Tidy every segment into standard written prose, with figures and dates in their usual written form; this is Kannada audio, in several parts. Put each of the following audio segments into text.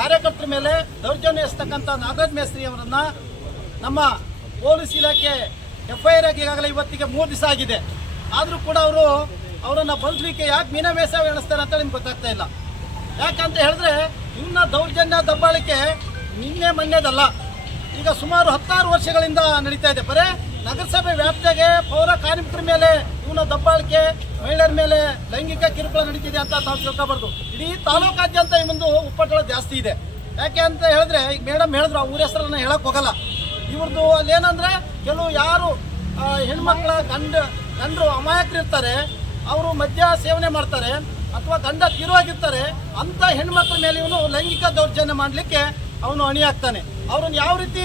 ಕಾರ್ಯಕರ್ತರ ಮೇಲೆ ದೌರ್ಜನ್ಯ ಎಸತಕ್ಕಂಥ ನಾಗರಾಜ್ ಮೇಸ್ತ್ರಿ ಅವರನ್ನು ನಮ್ಮ ಪೊಲೀಸ್ ಇಲಾಖೆ FIR ಆಗಿ ಈಗಾಗಲೇ ಇವತ್ತಿಗೆ 3 ದಿವಸ ಆಗಿದೆ. ಆದರೂ ಕೂಡ ಅವರನ್ನು ಬಂಧಲಿಕ್ಕೆ ಯಾಕೆ ಮೀನಮೇಷ ಎಣಿಸ್ತಾರೆ ಅಂತ ನಿಮ್ಗೆ ಗೊತ್ತಾಗ್ತಾ ಇಲ್ಲ. ಯಾಕಂತ ಹೇಳಿದ್ರೆ ಇವನ್ನ ದೌರ್ಜನ್ಯ ದಬ್ಬಾಳಿಕೆ ನಿನ್ನೆ ಮೊನ್ನೆದಲ್ಲ, ಈಗ ಸುಮಾರು 16 ವರ್ಷಗಳಿಂದ ನಡೀತಾ ಇದೆ. ಬರೇ ನಗರಸಭೆ ವ್ಯಾಪ್ತಿಗೆ ಪೌರ ಕಾರ್ಮಿಕರ ಮೇಲೆ ಇವನ ದಬ್ಬಾಳಿಕೆ, ಮಹಿಳೆಯರ ಮೇಲೆ ಲೈಂಗಿಕ ಕಿರುಕುಳ ನಡೀತಿದೆ ಅಂತ ನಾವು ತಿಳ್ಕೊಬಾರ್ದು. ಇಡೀ ತಾಲೂಕಾದ್ಯಂತ ಈ ಒಂದು ಉಪ್ಪಟಳ ಜಾಸ್ತಿ ಇದೆ. ಯಾಕೆ ಅಂತ ಹೇಳಿದ್ರೆ ಈಗ ಮೇಡಮ್ ಹೇಳಿದ್ರು, ಆ ಊರ ಹೆಸರನ್ನ ಹೇಳಕ್ ಹೋಗಲ್ಲ. ಇವ್ರದ್ದು ಅಲ್ಲೇನಂದ್ರೆ ಕೆಲವು ಯಾರು ಹೆಣ್ಮಕ್ಳ ಗಂಡರು ಅಮಾಯಕರಿರ್ತಾರೆ, ಅವರು ಮದ್ಯ ಸೇವನೆ ಮಾಡ್ತಾರೆ ಅಥವಾ ಗಂಡ ತೀರೋಗಿರ್ತಾರೆ, ಅಂಥ ಹೆಣ್ಮಕ್ಳ ಮೇಲೆ ಇವನು ಲೈಂಗಿಕ ದೌರ್ಜನ್ಯ ಮಾಡಲಿಕ್ಕೆ ಅವನು ಅಣಿಯಾಗ್ತಾನೆ. ಅವ್ರನ್ನ ಯಾವ ರೀತಿ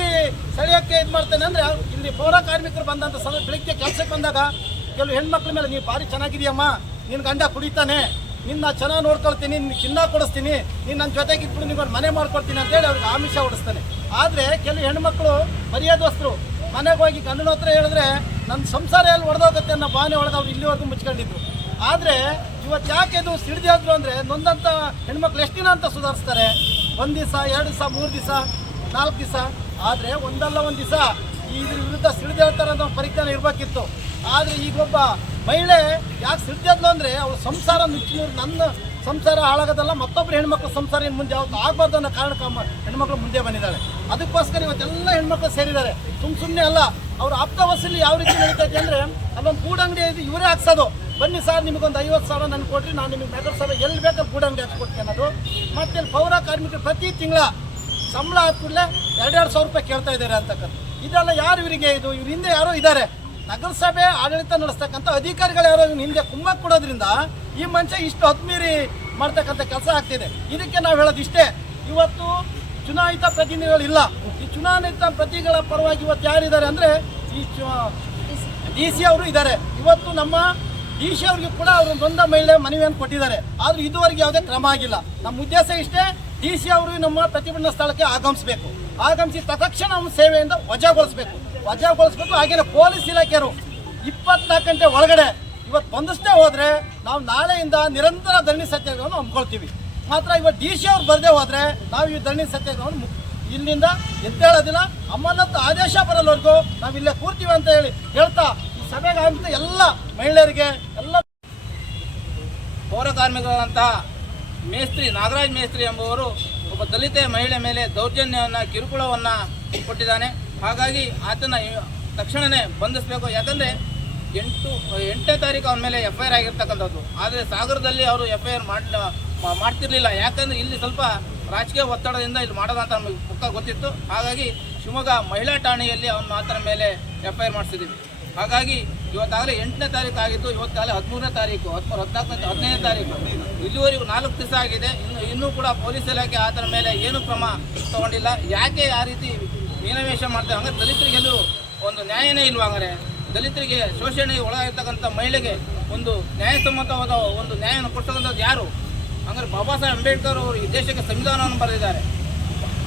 ಸೆಳೆಯೋಕ್ಕೆ ಇದು ಮಾಡ್ತಾನೆ ಅಂದರೆ, ಇಲ್ಲಿ ಪೌರ ಕಾರ್ಮಿಕರು ಬಂದಂಥ ಬೆಳಿಗ್ಗೆ ಕೆಲಸಕ್ಕೆ ಬಂದಾಗ ಕೆಲವು ಹೆಣ್ಮಕ್ಳ ಮೇಲೆ ನೀವು ಭಾರಿ ಚೆನ್ನಾಗಿದೆಯಮ್ಮ, ನಿನ್ನ ಗಂಡ ಕುಡಿತಾನೆ, ನಿನ್ನ ಚೆನ್ನಾಗಿ ನೋಡ್ಕೊಳ್ತೀನಿ, ನಿನ್ನ ಚಿನ್ನ ಕೊಡಿಸ್ತೀನಿ, ನೀನು ನನ್ನ ಜೊತೆಗೆ ಇಟ್ಬಿಟ್ಟು ನಿಮ್ಗೊಂದು ಮನೆ ಮಾಡ್ಕೊಡ್ತೀನಿ ಅಂತೇಳಿ ಅವ್ರಿಗೆ ಆಮಿಷ ಹೊಡಿಸ್ತಾನೆ. ಆದರೆ ಕೆಲವು ಹೆಣ್ಮಕ್ಳು ಮರ್ಯಾದೋಸ್ತರು ಮನೆಗೆ ಹೋಗಿ ಗಂಡನ ಹತ್ರ ಹೇಳಿದ್ರೆ ನನ್ನ ಸಂಸಾರ ಎಲ್ಲಿ ಒಡೆದೋಗುತ್ತೆ ಅನ್ನೋ ಭಾವನೆ ಒಳಗೆ ಅವ್ರು ಇಲ್ಲಿವರೆಗೂ ಮುಚ್ಕೊಂಡಿದ್ರು. ಆದರೆ ಇವತ್ತು ಯಾಕೆ ಇದು ಸಿಡಿದಾದ್ರು ಅಂದರೆ, ನೊಂದಂಥ ಹೆಣ್ಮಕ್ಳು ಎಷ್ಟು ದಿನ ಅಂತ ಸುಧಾರಿಸ್ತಾರೆ? 1 ದಿವಸ, 2 ದಿವಸ, 3 ದಿವಸ, 4 ದಿವಸ. ಆದರೆ ಒಂದಲ್ಲ ಒಂದು ದಿವಸ ಇದ್ರ ವಿರುದ್ಧ ಸಿಡಿದೇಳ್ತಾರೆ ಅನ್ನೋ ಪರಿಜ್ಞಾನ ಇರಬೇಕಿತ್ತು. ಆದರೆ ಈಗೊಬ್ಬ ಮಹಿಳೆ ಯಾಕೆ ಸಿಡಿದದ್ಲು ಅಂದರೆ, ಅವ್ರ ಸಂಸಾರ ನುಚ್ಚಿನೂರು, ನನ್ನ ಸಂಸಾರ ಹಾಳಾಗೋದಲ್ಲ, ಮತ್ತೊಬ್ಬರು ಹೆಣ್ಮಕ್ಳು ಸಂಸಾರ ಇನ್ನು ಮುಂದೆ ಯಾವತ್ತು ಆಗಬಾರ್ದು ಅನ್ನೋ ಕಾರಣಕ್ಕೆ ಹೆಣ್ಮಕ್ಳು ಮುಂದೆ ಬಂದಿದ್ದಾಳೆ. ಅದಕ್ಕೋಸ್ಕರ ಇವತ್ತೆಲ್ಲ ಹೆಣ್ಮಕ್ಳು ಸೇರಿದ್ದಾರೆ. ಸುಮ್ಮನೆ ಅಲ್ಲ, ಅವ್ರ ಆಪ್ತ ವಸೂಲಿ ಯಾವ ರೀತಿ ನಡೀತಾ ಇದೆ ಅಂದರೆ, ಅಲ್ಲೊಂದು ಗೂಡಂಗಡಿ ಇದೆ, ಇವರೇ ಹಾಕ್ಸೋದು. ಬನ್ನಿ ಸರ್, ನಿಮಗೊಂದು 50,000 ನನಗೆ ಕೊಟ್ಟರೆ ನಾನು ನಿಮಗೆ ನಗರಸಭೆ ಎಲ್ಲಿ ಬೇಕಾದ್ರೆ ಗೂಡಂಗಡಿ ಹಾಕ್ಸ್ಕೊಡ್ತೀನಿ ಅನ್ನೋದು. ಮತ್ತು ಇಲ್ಲಿ ಪೌರ ಕಾರ್ಮಿಕರು ಪ್ರತಿ ತಿಂಗಳ ಸಂಬಳ ಹಾಕ್ಬಿಡ್ಲೆ 2,000 ರೂಪಾಯಿ ಕೇಳ್ತಾ ಇದ್ದಾರೆ ಅಂತಕ್ಕಂಥ. ಇದೆಲ್ಲ ಯಾರು ಇವರಿಗೆ? ಇವ್ರ ಹಿಂದೆ ಯಾರೋ ಇದ್ದಾರೆ. ನಗರಸಭೆ ಆಡಳಿತ ನಡೆಸ್ತಕ್ಕಂಥ ಅಧಿಕಾರಿಗಳು ಯಾರೋ ಇವ್ನ ಹಿಂದೆ ಕುಮ್ಮಕ್ಕೆ ಕೊಡೋದ್ರಿಂದ ಈ ಮನುಷ್ಯ ಇಷ್ಟು ಹತ್ಮೀರಿ ಮಾಡ್ತಕ್ಕಂಥ ಕೆಲಸ ಆಗ್ತಿದೆ. ಇದಕ್ಕೆ ನಾವು ಹೇಳೋದು ಇಷ್ಟೇ, ಇವತ್ತು ಚುನಾಯಿತ ಪ್ರತಿನಿಧಿಗಳಿಲ್ಲ. ಈ ಚುನಾಯಿತ ಪ್ರತಿಗಳ ಪರವಾಗಿ ಇವತ್ತು ಯಾರಿದ್ದಾರೆ ಅಂದರೆ, ಈ DC ಅವರು ಇದ್ದಾರೆ. ಇವತ್ತು ನಮ್ಮ DC ಅವ್ರಿಗೆ ಕೂಡ ಅವರು ನೊಂದ ಮಹಿಳೆ ಮನವಿಯನ್ನು ಕೊಟ್ಟಿದ್ದಾರೆ. ಆದರೂ ಇದುವರೆಗೆ ಯಾವುದೇ ಕ್ರಮ ಆಗಿಲ್ಲ. ನಮ್ಮ ಉದ್ದೇಶ ಇಷ್ಟೇ, DC ಅವರು ನಮ್ಮ ಪ್ರತಿಭಟನಾ ಸ್ಥಳಕ್ಕೆ ಆಗಮಿಸಿ ತಕ್ಷಣ ನಮ್ಮ ಸೇವೆಯಿಂದ ವಜಾಗೊಳಿಸಬೇಕು. ಹಾಗೇನೆ ಪೊಲೀಸ್ ಇಲಾಖೆಯರು 24 ಗಂಟೆ ಒಳಗಡೆ ಇವತ್ತು ಬಂಧಿಸದೇ ಹೋದರೆ ನಾವು ನಾಳೆಯಿಂದ ನಿರಂತರ ಧರಣಿ ಸತ್ಯಾಗ್ರಹವನ್ನು ಹಮ್ಮಿಕೊಳ್ತೀವಿ. ಮಾತ್ರ ಇವತ್ತು DC ಅವ್ರು ಬರದೇ ಹೋದರೆ ನಾವು ಈ ಧರಣಿ ಸತ್ಯಾಗ್ರಹವನ್ನು ಇಲ್ಲಿಂದ ಎದ್ದೇಳೋದಿಲ್ಲ. ಅಮಾನತ್ತು ಆದೇಶ ಬರೋವರೆಗೂ ನಾವು ಇಲ್ಲೇ ಕೂರ್ತೀವಿ ಅಂತ ಹೇಳ್ತಾ ಈ ಸಭೆಗೆ ಆಗಮಿಸಿದ ಎಲ್ಲ ಮಹಿಳೆಯರಿಗೆ, ಎಲ್ಲ ಪೌರ ಕಾರ್ಮಿಕರಾದಂತಹ ಮೇಸ್ತ್ರಿ ನಾಗರಾಜ್ ಮೇಸ್ತ್ರಿ ಎಂಬುವರು ಒಬ್ಬ ದಲಿತ ಮಹಿಳೆ ಮೇಲೆ ದೌರ್ಜನ್ಯವನ್ನು, ಕಿರುಕುಳವನ್ನು ಕೊಟ್ಟಿದ್ದಾನೆ. ಹಾಗಾಗಿ ಆತನ ತಕ್ಷಣವೇ ಬಂಧಿಸಬೇಕು. ಯಾಕಂದರೆ 8ನೇ ತಾರೀಕು ಅವನ ಮೇಲೆ FIR ಆಗಿರ್ತಕ್ಕಂಥದ್ದು. ಆದರೆ ಸಾಗರದಲ್ಲಿ ಅವರು FIR ಮಾಡ್ತಿರ್ಲಿಲ್ಲ. ಯಾಕಂದರೆ ಇಲ್ಲಿ ಸ್ವಲ್ಪ ರಾಜಕೀಯ ಒತ್ತಡದಿಂದ ಇಲ್ಲಿ ಮಾಡೋದಂತ ನಮಗೆ ಪಕ್ಕ ಗೊತ್ತಿತ್ತು. ಹಾಗಾಗಿ ಶಿವಮೊಗ್ಗ ಮಹಿಳಾ ಠಾಣೆಯಲ್ಲಿ ಆತನ ಮೇಲೆ FIR ಮಾಡಿಸಿದ್ದೀವಿ. ಹಾಗಾಗಿ ಇವತ್ತಾಗಲೇ 8ನೇ ತಾರೀಕು ಆಗಿದ್ದು, ಇವತ್ತಾಗಲೇ 13ನೇ ತಾರೀಕು, 15ನೇ ತಾರೀಕು, ಇಲ್ಲಿವರೆಗೂ 4 ದಿವಸ ಆಗಿದೆ. ಇನ್ನೂ ಕೂಡ ಪೊಲೀಸ್ ಇಲಾಖೆ ಆತನ ಮೇಲೆ ಏನು ಕ್ರಮ ತಗೊಂಡಿಲ್ಲ. ಯಾಕೆ ಆ ರೀತಿ ಮೀನವೇಷ ಮಾಡ್ತಾರೆ? ಹಂಗಾರೆ ದಲಿತರಿಗೆಲ್ಲೂ ಒಂದು ನ್ಯಾಯನೇ ಇಲ್ವಾ? ಹಂಗಾರೆ ದಲಿತರಿಗೆ ಶೋಷಣೆಗೆ ಒಳಗಾಗಿರ್ತಕ್ಕಂಥ ಮಹಿಳೆಗೆ ಒಂದು ನ್ಯಾಯಸಮ್ಮತವಾದ ಒಂದು ನ್ಯಾಯವನ್ನು ಕೊಡ್ತಕ್ಕಂಥದ್ದು ಯಾರು? ಹಂಗಾರೆ ಬಾಬಾ ಸಾಹೇಬ್ ಅಂಬೇಡ್ಕರ್ ಅವರು ಈ ದೇಶಕ್ಕೆ ಸಂವಿಧಾನವನ್ನು ಬರೆದಿದ್ದಾರೆ.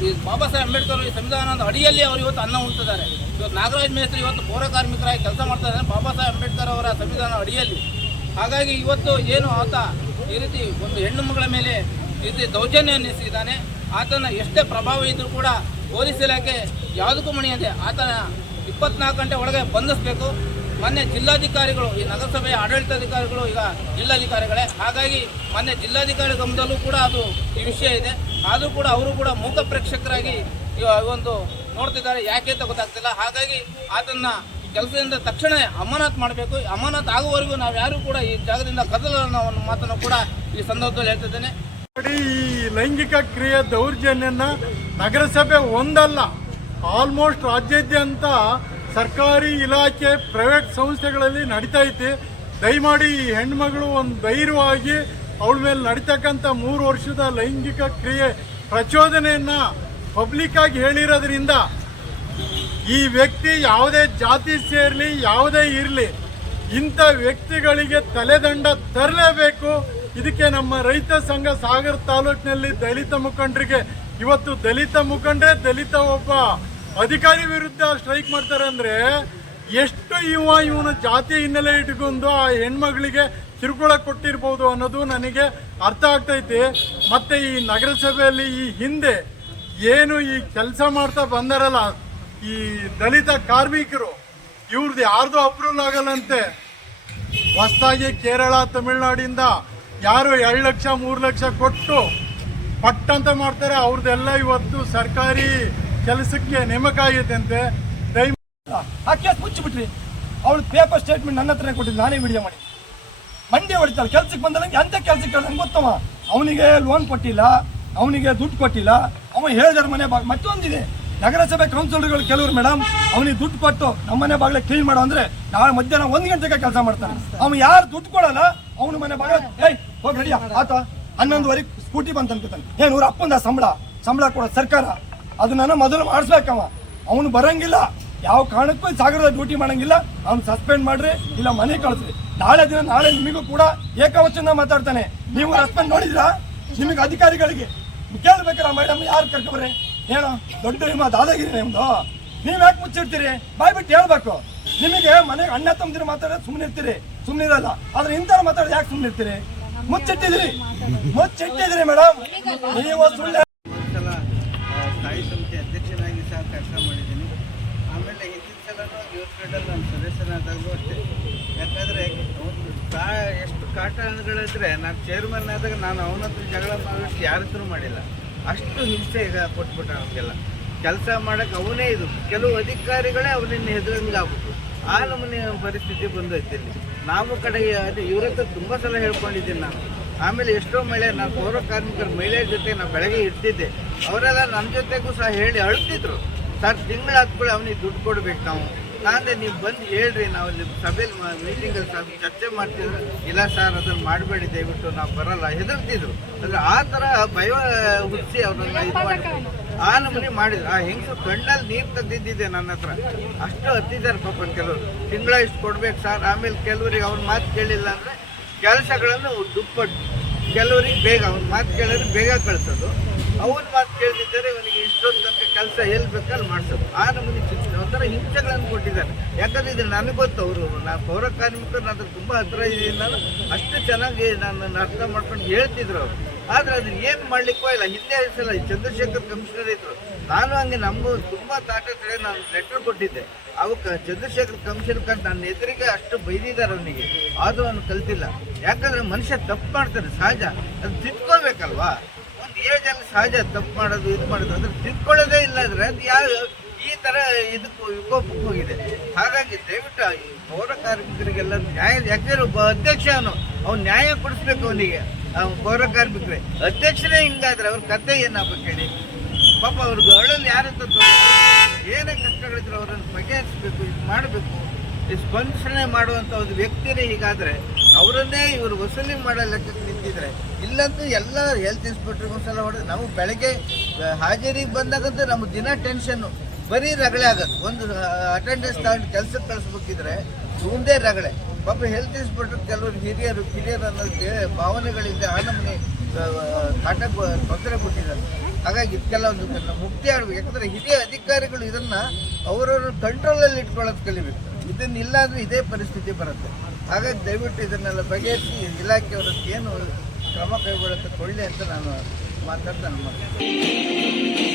ಈ ಬಾಬಾ ಸಾಹೇಬ್ ಅಂಬೇಡ್ಕರ್ ಈ ಸಂವಿಧಾನದ ಅಡಿಯಲ್ಲಿ ಅವರು ಇವತ್ತು ಅನ್ನ ಉಣ್ತಿದ್ದಾರೆ. ಇವತ್ತು ನಾಗರಾಜ್ ಮೇಸ್ತ್ರಿ ಇವತ್ತು ಪೌರ ಕಾರ್ಮಿಕರಾಗಿ ಕೆಲಸ ಮಾಡ್ತಾ ಇದ್ದಾರೆ ಬಾಬಾ ಸಾಹೇಬ್ ಅಂಬೇಡ್ಕರ್ ಅವರ ಸಂವಿಧಾನ ಅಡಿಯಲ್ಲಿ. ಹಾಗಾಗಿ ಇವತ್ತು ಏನು ಆತ ಈ ರೀತಿ ಒಂದು ಹೆಣ್ಣು ಮಗಳ ಮೇಲೆ ಈ ರೀತಿ ದೌರ್ಜನ್ಯವನ್ನು ಎಸಗಿದ್ದಾನೆ. ಆತನ ಎಷ್ಟೇ ಪ್ರಭಾವ ಇದ್ದರೂ ಕೂಡ ಪೊಲೀಸ್ ಇಲಾಖೆ ಯಾವುದಕ್ಕೂ ಮಣಿಯದೆ ಆತನ 24 ಗಂಟೆ ಒಳಗೆ ಬಂಧಿಸಬೇಕು. ಮೊನ್ನೆ ಜಿಲ್ಲಾಧಿಕಾರಿಗಳು, ಈ ನಗರಸಭೆಯ ಆಡಳಿತಾಧಿಕಾರಿಗಳು ಈಗ ಜಿಲ್ಲಾಧಿಕಾರಿಗಳೇ. ಹಾಗಾಗಿ ಮೊನ್ನೆ ಜಿಲ್ಲಾಧಿಕಾರಿ ಗಮನದಲ್ಲೂ ಕೂಡ ಅದು ಈ ವಿಷಯ ಇದೆ. ಆದರೂ ಕೂಡ ಅವರು ಕೂಡ ಮೂಕ ಪ್ರೇಕ್ಷಕರಾಗಿ ಒಂದು ನೋಡ್ತಿದ್ದಾರೆ. ಯಾಕೆ ಅಂತ ಗೊತ್ತಾಗ್ತಿಲ್ಲ. ಹಾಗಾಗಿ ಆತನ ಕೆಲಸದಿಂದ ತಕ್ಷಣ ಅಮಾನತು ಮಾಡಬೇಕು. ಅಮಾನತು ಆಗುವವರೆಗೂ ನಾವು ಯಾರು ಕೂಡ ಈ ಜಾಗದಿಂದ ಕದಲ ಅನ್ನೋ ಒಂದು ಮಾತನ್ನು ಕೂಡ ಈ ಸಂದರ್ಭದಲ್ಲಿ ಹೇಳ್ತಿದ್ದೇನೆ. ಈ ಲೈಂಗಿಕ ಕ್ರಿಯೆ ದೌರ್ಜನ್ಯನ ನಗರಸಭೆ ಒಂದಲ್ಲ, ಆಲ್ಮೋಸ್ಟ್ ರಾಜ್ಯಾದ್ಯಂತ ಸರ್ಕಾರಿ ಇಲಾಖೆ, ಪ್ರೈವೇಟ್ ಸಂಸ್ಥೆಗಳಲ್ಲಿ ನಡೀತಾ ಐತಿ. ದಯಮಾಡಿ ಈ ಹೆಣ್ಮಗಳು ಒಂದು ಧೈರ್ಯವಾಗಿ ಅವಳ ಮೇಲೆ ನಡೀತಕ್ಕಂಥ 3 ವರ್ಷದ ಲೈಂಗಿಕ ಕ್ರಿಯೆ ಪ್ರಚೋದನೆಯನ್ನು ಪಬ್ಲಿಕ್ ಆಗಿ ಹೇಳಿರೋದ್ರಿಂದ ಈ ವ್ಯಕ್ತಿ ಯಾವುದೇ ಜಾತಿ ಸೇರಲಿ, ಯಾವುದೇ ಇರಲಿ, ಇಂಥ ವ್ಯಕ್ತಿಗಳಿಗೆ ತಲೆದಂಡ ತರಲೇಬೇಕು. ಇದಕ್ಕೆ ನಮ್ಮ ರೈತ ಸಂಘ ಸಾಗರ ತಾಲೂಕಿನಲ್ಲಿ ದಲಿತ ಮುಖಂಡರಿಗೆ, ಇವತ್ತು ದಲಿತ ಮುಖಂಡರೇ ದಲಿತ ಒಬ್ಬ ಅಧಿಕಾರಿ ವಿರುದ್ಧ ಸ್ಟ್ರೈಕ್ ಮಾಡ್ತಾರೆ ಅಂದರೆ ಎಷ್ಟು ಇವನ ಜಾತಿ ಹಿನ್ನೆಲೆ ಇಟ್ಕೊಂಡು ಆ ಹೆಣ್ಮಗಳಿಗೆ ಕಿರುಕುಳ ಕೊಟ್ಟಿರ್ಬೋದು ಅನ್ನೋದು ನನಗೆ ಅರ್ಥ ಆಗ್ತೈತಿ. ಮತ್ತೆ ಈ ನಗರಸಭೆಯಲ್ಲಿ ಈ ಹಿಂದೆ ಏನು ಈ ಕೆಲಸ ಮಾಡ್ತಾ ಬಂದಾರಲ್ಲ ಈ ದಲಿತ ಕಾರ್ಮಿಕರು, ಇವ್ರದ್ದು ಯಾರ್ದು ಅಪ್ರೂವಲ್ ಆಗಲ್ಲಂತೆ. ಹೊಸದಾಗಿ ಕೇರಳ ತಮಿಳುನಾಡಿಂದ ಯಾರು 2 ಲಕ್ಷ 3 ಲಕ್ಷ ಕೊಟ್ಟು ಪಟ್ಟಂತ ಮಾಡ್ತಾರೆ, ಅವ್ರದ್ದೆಲ್ಲ ಇವತ್ತು ಸರ್ಕಾರಿ ಕೆಲಸಕ್ಕೆ ನೇಮಕ ಆಗೈತಂತೆ. ಆ ಕೇಸ್ ಮುಚ್ಚಿಬಿಟ್ರಿ. ಅವಳು ಪೇಪರ್ ಸ್ಟೇಟ್ಮೆಂಟ್ ನನ್ನ ಹತ್ರನೇ ಕೊಟ್ಟಿದ್ದು, ನಾನೇ ವಿಡಿಯೋ ಮಾಡಿ ಮಂಡಿ ಹೊಡಿತಾಳೆ. ಕೆಲ್ಸಕ್ಕೆ ಬಂದಂಗೆ ಅಂಥ ಕೆಲ್ಸಕ್ಕೆ ನಂಗೆ ಗೊತ್ತವ. ಅವನಿಗೆ ಲೋನ್ ಕೊಟ್ಟಿಲ್ಲ, ಅವನಿಗೆ ದುಡ್ಡು ಕೊಟ್ಟಿಲ್ಲ, ಅವ ಹೇಳಿದಾರೆ ಮನೆ ಬಾಗ್. ಮತ್ತೊಂದಿದೆ, ನಗರಸಭೆ ಕೌನ್ಸಿಲರ್ಗಳು ಕೆಲವರು ಮೇಡಮ್ ಅವನಿಗೆ ದುಡ್ಡು ಕೊಟ್ಟು ನಮ್ಮ ಮನೆ ಬಾಗಿಲ ಕ್ಲೀನ್ ಮಾಡೋ ಅಂದ್ರೆ ನಾಳೆ ಮಧ್ಯಾಹ್ನ 1 ಗಂಟೆಗೆ ಕೆಲಸ ಮಾಡ್ತಾನೆ. ಅವ್ನು ಯಾರು ದುಡ್ಡು ಕೊಡಲ್ಲ ಅವನು ಮನೆ ಬಾಗಿಲ ಹೋಗಿ ರೆಡಿ ಆತ 11:30 ಸ್ಕೂಟಿ ಬಂತ ಅನ್ಕೋತಾನೆ. ಇವ್ರ ಅಪ್ಪಂದ ಸಂಬಳ ಕೊಡೋ ಸರ್ಕಾರ, ಅದನ್ನ ಮೊದಲು ಮಾಡಿಸ್ಬೇಕವ. ಅವನು ಬರಂಗಿಲ್ಲ, ಯಾವ ಕಾರಣಕ್ಕೂ ಸಾಗರದ ಡ್ಯೂಟಿ ಮಾಡಂಗಿಲ್ಲ. ಅವ್ನು ಸಸ್ಪೆಂಡ್ ಮಾಡ್ರಿ, ಇಲ್ಲ ಮನೆ ಕಳಿಸ್ರಿ. ನಾಳೆ ನಿಮಗೂ ಕೂಡ ಏಕವಚನ ಮಾತಾಡ್ತಾನೆ. ನೀವು ರೆಸ್ಪಾಂಡ್ ನೋಡಿದ್ರಾ? ನಿಮಗೆ ಅಧಿಕಾರಿಗಳಿಗೆ ಕೇಳ್ಬೇಕಲ್ಲ ಮೇಡಮ್, ಯಾರು ಕರ್ಕೊಬ್ರಿ ಏನೋ ದೊಡ್ಡ ನಿಮ್ಮ ದಾದಾಗಿರಿ ನಿಮ್ದು. ನೀವ್ ಯಾಕೆ ಮುಚ್ಚಿಡ್ತೀರಿ? ಬಾಯ್ಬಿಟ್ಟು ಹೇಳ್ಬೇಕು. ನಿಮಗೆ ಮನೆಗೆ ಅಣ್ಣ ತಮ್ಮದಿರು ಮಾತಾಡೋದು ಸುಮ್ಮನೆ ಇರ್ತೀರಿ, ಸುಮ್ಮನೆ ಇರಲ್ಲ. ಆದ್ರೆ ಇಂಥವ್ರು ಮಾತಾಡೋದು ಯಾಕೆ ಸುಮ್ಮನೆ ಇರ್ತೀರಿ? ಮುಚ್ಚಿಟ್ಟಿದ್ರಿ ಮೇಡಮ್. ನೀವು ಸುಳ್ಳು ಸ್ಥಾಯಿ ಸಮಿತಿ ಅಧ್ಯಕ್ಷನಾಗಿ ಸಹ ಕೆಲಸ ಮಾಡಿದ್ದೀನಿ. ಆಮೇಲೆ ಹಿಂದಿನ ಸಲನೂ ಯೂತ್ ಫೆಡಲ್ಲಿ ನಾನು ಸದಸ್ಯನಾದಾಗಲೂ ಅಷ್ಟೇ. ಯಾಕಂದರೆ ಎಷ್ಟು ಕಾಟಗಳಿದ್ರೆ ನಾನು ಚೇರ್ಮನ್ ಆದಾಗ ನಾನು ಅವನ ಹತ್ರ ಜಗಳ ಮಾಡೋಷ್ಟು ಯಾರ ಹತ್ರ ಮಾಡಿಲ್ಲ. ಅಷ್ಟು ಹಿಂಸೆ ಈಗ ಕೊಟ್ಬಿಟ್ಟ ನಮಗೆಲ್ಲ. ಕೆಲಸ ಮಾಡೋಕ್ಕೆ ಅವನೇ ಇದು, ಕೆಲವು ಅಧಿಕಾರಿಗಳೇ ಅವನಿನ್ನು ಹೆದರಂಗೆ ಆಗ್ಬಿಟ್ಟು ಆ ನಮೂನೆ ಪರಿಸ್ಥಿತಿ ಬಂದೈತಿ ಇಲ್ಲಿ. ನಾವು ಕಡೆಗೆ ಇವ್ರ ಹತ್ರ ತುಂಬ ಸಲ ಹೇಳ್ಕೊಂಡಿದ್ದೀನಿ ನಾನು. ಆಮೇಲೆ ಎಷ್ಟೋ ನಾನು ಪೌರ ಕಾರ್ಮಿಕರ ಮಹಿಳೆಯರ ಜೊತೆ ನಾನು ಬೆಳಗ್ಗೆ ಇರ್ತಿದ್ದೆ. ಅವರೆಲ್ಲ ನನ್ನ ಜೊತೆಗೂ ಸಹ ಹೇಳಿ ಅಳ್ತಿದ್ರು, ಸರ್ ತಿಂಗಳ ಹತ್ಕೊಳ್ಳಿ ಅವನಿಗೆ ದುಡ್ಡು ಕೊಡ್ಬೇಕು ನಾವು. ನಾನೇ ನೀವು ಬಂದು ಹೇಳ್ರಿ, ನಾವು ಇಲ್ಲಿ ಸಭೆಯಲ್ಲಿ ಮೀಟಿಂಗಲ್ಲಿ ಚರ್ಚೆ ಮಾಡ್ತಿದ್ರು. ಇಲ್ಲ ಸರ್ ಅದನ್ನು ಮಾಡಬೇಡಿ ದಯವಿಟ್ಟು, ನಾವು ಬರಲ್ಲ, ಹೆದರ್ತಿದ್ರು. ಅಂದರೆ ಆ ಥರ ಭಯ ಹುಟ್ಟಿಸಿ ಅವ್ರನ್ನ ಇದು ಮಾಡಿದ್ರು. ಆ ನಮೂನೆ ಮಾಡಿದ್ರು. ಆ ಹೆಂಗಸು ಕಣ್ಣಲ್ಲಿ ನೀರು ತೆಗೆದಿದ್ದಿದೆ ನನ್ನ ಹತ್ರ. ಅಷ್ಟು ಹತ್ತಿದ್ದಾರೆ ಪಾಪ ಕೆಲವರು. ತಿಂಗಳ ಇಷ್ಟು ಕೊಡ್ಬೇಕು ಸರ್. ಆಮೇಲೆ ಕೆಲವರಿಗೆ ಅವ್ನ ಮಾತು ಕೇಳಿಲ್ಲ ಅಂದರೆ ಕೆಲಸಗಳನ್ನು ದುಪ್ಪಟ್ಟು, ಕೆಲವರಿಗೆ ಬೇಗ ಅವ್ನ ಮಾತು ಕೇಳಿದ್ರೆ ಬೇಗ ಕಳಿಸೋದು, ಅವನ ಮಾತು ಕೇಳ್ತಿದ್ದಾರೆ ಇವನಿಗೆ ಇಷ್ಟೊಂದು ತನಕ ಕೆಲಸ ಎಲ್ಲಿ ಬೇಕಲ್ಲಿ ಮಾಡಿಸೋದು. ಆ ನಮೂನೆ ಒಂಥರ ಹಿಂಸೆಗಳನ್ನು ಕೊಟ್ಟಿದ್ದಾರೆ. ಯಾಕಂದರೆ ಇದು ನನಗೆ ಗೊತ್ತು, ಅವರು ನಾನು ಪೌರ ಕಾರ್ಮಿಕರು ನಾನು ತುಂಬ ಹತ್ತಿರ ಇದ್ದೀನಿ. ನಾನು ಅಷ್ಟು ಚೆನ್ನಾಗಿ ನಾನು ಅರ್ಥ ಮಾಡ್ಕೊಂಡು ಹೇಳ್ತಿದ್ರು ಅವರು. ಆದರೆ ಅದನ್ನ ಏನು ಮಾಡಲಿಕ್ಕೂ ಇಲ್ಲ. ಹಿಂದೆ ಸಲ ಚಂದ್ರಶೇಖರ್ ಕಮಿಷನರ್ ಇದ್ದರು, ನಾನು ಹಂಗೆ ನಮಗೂ ತುಂಬ ತಾಟ ಕಡೆ ನಾನು ಲೆಟ್ರ್ ಕೊಟ್ಟಿದ್ದೆ. ಅವಕ್ಕೆ ಚಂದ್ರಶೇಖರ್ ಕಮಿಷನರ್ ನನ್ನ ಎದುರಿಗೆ ಅಷ್ಟು ಬೈದಿದ್ದಾರೆ ಅವನಿಗೆ. ಆದರೂ ಅವನು ಕಲ್ತಿಲ್ಲ. ಯಾಕಂದರೆ ಮನುಷ್ಯ ತಪ್ಪು ಮಾಡ್ತಾರೆ, ಸಹಜ. ಅದು ತಿದ್ಕೋಬೇಕಲ್ವಾ? ಒಂದು ಏಜಲ್ಲಿ ಸಹಜ ತಪ್ಪು ಮಾಡೋದು, ಇದು ಮಾಡೋದು. ಅದ್ರ ತಿದ್ಕೊಳ್ಳೋದೇ ಇಲ್ಲ ಅಂದರೆ ಅದು ಯಾವ ಈ ಥರ ಇದಕ್ಕೂ ವಿಕೋಪಕ್ಕೆ ಹೋಗಿದೆ. ಹಾಗಾಗಿ ದಯವಿಟ್ಟು ಈ ಪೌರ ಕಾರ್ಮಿಕರಿಗೆಲ್ಲ ನ್ಯಾಯ, ಯಾಕೆಂದರೆ ಒಬ್ಬ ಅಧ್ಯಕ್ಷ ಅವ್ನು ನ್ಯಾಯ ಕೊಡಿಸ್ಬೇಕು ಅವನಿಗೆ. ಪೌರ ಕಾರ್ಮಿಕರೇ ಅಧ್ಯಕ್ಷರೇ ಹಿಂಗಾದ್ರೆ ಅವ್ರ ಕತೆ ಏನಾಗಬೇಕು ಹೇಳಿ? ಪಾಪ ಅವ್ರಿಗೆ ಅಳಲ್ಲಿ ಯಾರಂತ ಏನೇ ಕಷ್ಟಗಳಿದ್ರು ಅವರನ್ನು ಬಗೆಹರಿಸಬೇಕು, ಇದು ಮಾಡಬೇಕು. ಸ್ಪಂದನೆ ಮಾಡುವಂಥ ಒಂದು ವ್ಯಕ್ತಿನೇ ಹೀಗಾದರೆ ಅವರನ್ನೇ ಇವರು ವಸೂಲಿ ಮಾಡೋ ಲೆಕ್ಕಕ್ಕೆ ನಿಂತಿದ್ರೆ, ಇಲ್ಲಂತೂ ಎಲ್ಲ ಹೆಲ್ತ್ ಇನ್ಸ್ಪೆಕ್ಟ್ರಿಗೊಂದ್ಸಲ ಹೊಡೆದು ನಾವು ಬೆಳಗ್ಗೆ ಹಾಜರಿಗೆ ಬಂದಾಗಂತೂ ನಮ್ಮ ದಿನ ಟೆನ್ಷನ್ನು ಬರೀ ರಗಳೆ ಆಗೋದು. ಒಂದು ಅಟೆಂಡೆನ್ಸ್ ತಗೊಂಡು ಕೆಲಸಕ್ಕೆ ಕಳಿಸ್ಬೇಕಿದ್ರೆ ಮುಂದೆ ರಗಳೆ. ಪಾಪ ಹೆಲ್ತ್ ಇನ್ಸ್ಪೆಕ್ಟರ್ ಕೆಲವರು ಹಿರಿಯರು ಅನ್ನೋದಕ್ಕೆ ಭಾವನೆಗಳಿಂದ ಆ ನಮ್ಮನೆ ಕಾಟಕ್ಕೆ ತೊಂದರೆ ಕೊಟ್ಟಿದ್ದಾರೆ. ಹಾಗಾಗಿ ಇದಕ್ಕೆಲ್ಲ ಒಂದು ಮುಕ್ತಿ ಆಡಬೇಕು. ಯಾಕಂದರೆ ಹಿರಿಯ ಅಧಿಕಾರಿಗಳು ಇದನ್ನು ಅವರವ್ರ ಕಂಟ್ರೋಲಲ್ಲಿ ಇಟ್ಕೊಳ್ಳೋದು ಕಲಿಬೇಕು. ಇದನ್ನಿಲ್ಲ ಅಂದರೆ ಇದೇ ಪರಿಸ್ಥಿತಿ ಬರುತ್ತೆ. ಹಾಗಾಗಿ ದಯವಿಟ್ಟು ಇದನ್ನೆಲ್ಲ ಬಗೆಹರಿಸಿ ಇಲಾಖೆಯವರದ್ದು ಏನು ಕ್ರಮ ಕೈಗೊಳ್ಳಕ್ಕೆ ಕೊಳ್ಳಿ ಅಂತ ನಾನು ಮಾತಾಡ್ತಾ ಮಾಡ್ತೀನಿ.